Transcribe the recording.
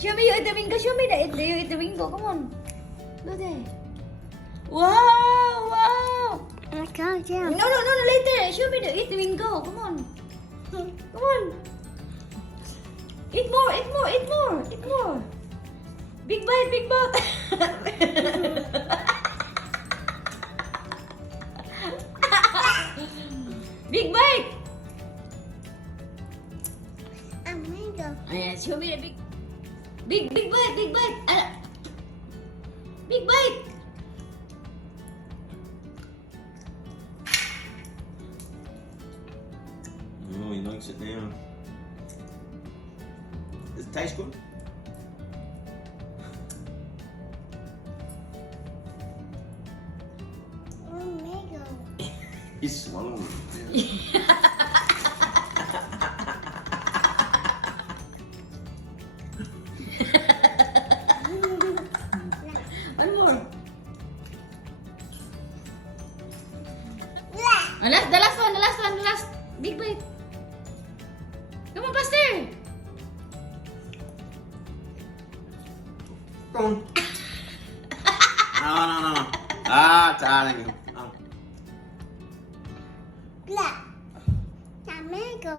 Show me you eat the bingo. Show me that you eat the bingo. Come on. Do there. Wow, wow. I can't jump. No, later. Show me the eat the bingo. Come on. Come on. Eat more, eat more, eat more, eat more. Big bite, big bite. Big bite. Amigo. Ayan, show me the big bite, big bite. Big bite. Oh, he likes it now. Does it taste good? Amigo. He's swallowing it. One more. Yeah. The last one, the last. Big bite. Come on, faster. Go on. No. Ah, darling. Oh. Yeah. Amigo.